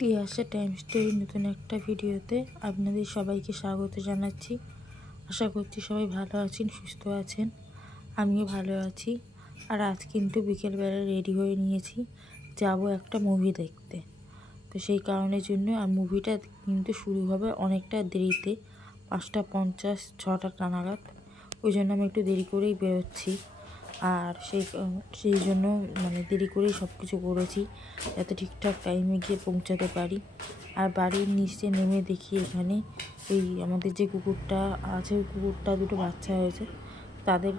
Tiyasha time story নতুন একটা ভিডিওতে আপনাদের সবাইকে স্বাগত জানাচ্ছি। আশা করছি সবাই ভালো আছেন, সুস্থ আছেন। আমিও ভালো আছি। আর আজ কিন্তু বিকেলবেলা রেডি হয়ে নিয়েছি, যাব একটা মুভি দেখতে। তো সেই কারণের জন্য আর মুভিটা কিন্তু শুরু হবে অনেকটা দেরিতে, 5:50 6টা নাগাদ। ওই জন্য আমি একটু দেরি করেই বেরোচ্ছি। আর সেই জন্য দেরি করেই সব কিছু করেছি, যাতে ঠিকঠাক টাইমে গিয়ে পৌঁছাতে পারি। আর বাড়ির নিচে নেমে দেখি এখানে ওই আমাদের যে কুকুরটা আছে, ওই কুকুরটা দুটো বাচ্চা হয়েছে, তাদের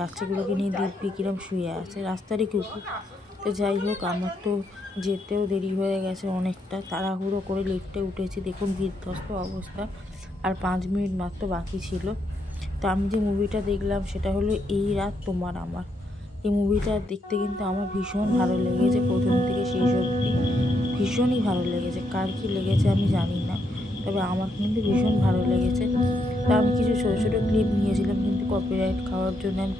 বাচ্চাগুলোকে নিয়ে দিব্যি কিরম শুয়ে আছে, রাস্তারই কুকুর। তো যাই হোক, আমার তো যেতেও দেরি হয়ে গেছে অনেকটা, তাড়াহুড়ো করে লিফটে উঠেছি। দেখুন বিধ্বস্ত অবস্থা, আর 5 মিনিট মাত্র বাকি ছিল। তো আমি যে মুভিটা দেখলাম সেটা হলো এই রাত তোমার আমার। এই মুভিটা দেখতে কিন্তু আমার ভীষণ ভালো লেগেছে, প্রথম থেকে শেষ অবধি ভীষণই ভালো লেগেছে। কার কী লেগেছে আমি জানি না, তবে আমার কিন্তু ভীষণ ভালো লেগেছে। তা আমি কিছু ছোটো ছোটো ক্লিপ নিয়েছিলাম, কিন্তু কপিরাইট খাওয়ার জন্য আমি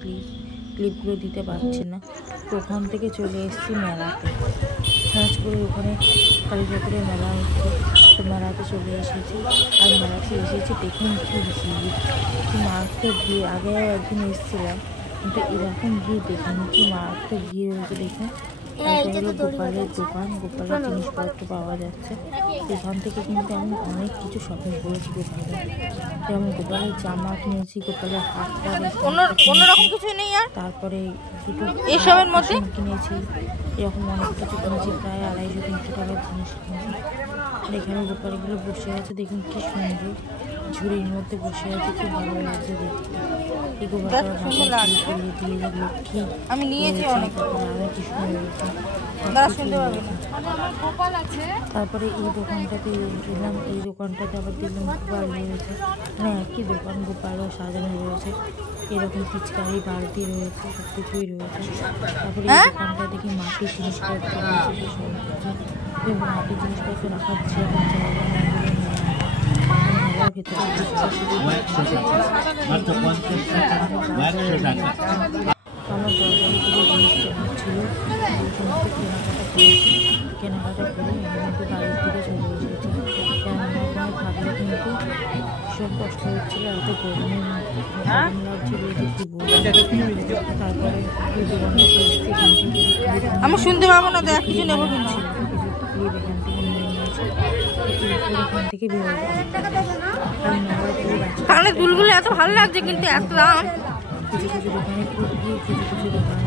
ক্লিপগুলো দিতে পারছি না। তো ওখান থেকে চলে এসেছি মেলাতে, সার্চ করে ওখানে কালীচক্রের মেলা হচ্ছে, তো মেলাতে চলে এসেছি। আর মেলাতে এসেছি দেখুন কী ভিড়, কি মারাত্মক ভিড়। আগেও একদিন এসেছিলাম, কিন্তু এরকম ভিড় দেখিনি, কি মারাত্মক ভিড় হয়েছে দেখুন। এটা হলো গোপালের দোকান, গোপালের জিনিসপত্র পাওয়া যাচ্ছে। এখান থেকে কিন্তু আমি অনেক কিছু শপিং করেছি গোপালের, যেমন গোপালের জামা কিনেছি, গোপালের হাতটা অন্যরকম কিছু নেই। আর তারপরে দুটো এসবের মধ্যে কিনেছি, এরকম অনেক কিছু কিনেছি, প্রায় 250-300 টাকার জিনিস কিনেছি। আর এখানে গোপালগুলো বসে আছে, দেখুন কি সুন্দর, ঝুড়ির মধ্যে বসে আছে, কি ভালো লাগছে দেখতে। এই গোপালটা লক্ষ্মী আমি নিয়েছি অনেক, কি সুন্দর। তারপরে এই দোকানটাতে গেলাম, এই দোকানটাতে আবার দেখলাম গোপাল রয়েছে, একই দোকান, গোপালও সাজানো রয়েছে, এরকম পিচকারি বালতি রয়েছে, সব কিছুই রয়েছে। তারপরে এই দোকানটা দেখি মাটির জিনিসপত্র রয়েছে, মাটির জিনিসপত্র রাখার জায়গা মেলার ভেতরে আমার দরকারি কিছু জিনিস কেনার ছিল, এই সমস্ত কেনাকাটা করে আমি কিন্তু বাড়ির দিকে চলে এসেছি। কেননা থাকলে কিন্তু ভীষণ কষ্ট হচ্ছিল, এত গরম লাগছিল যে কী বলবো। তারপরে এই দোকানটা এসেছি, আমি শুনতে পাবো না, দেখ কিছু নেবো কিনা, ক্লিপ এখান থেকে নিয়ে নিয়েছি। এখান থেকে বেরোবো, কারণ দুলগুলো এত ভালো লাগছে, কিন্তু এত দাম। কিছু কিছু দোকানে ঘুরবি, কিছু কিছু দোকানে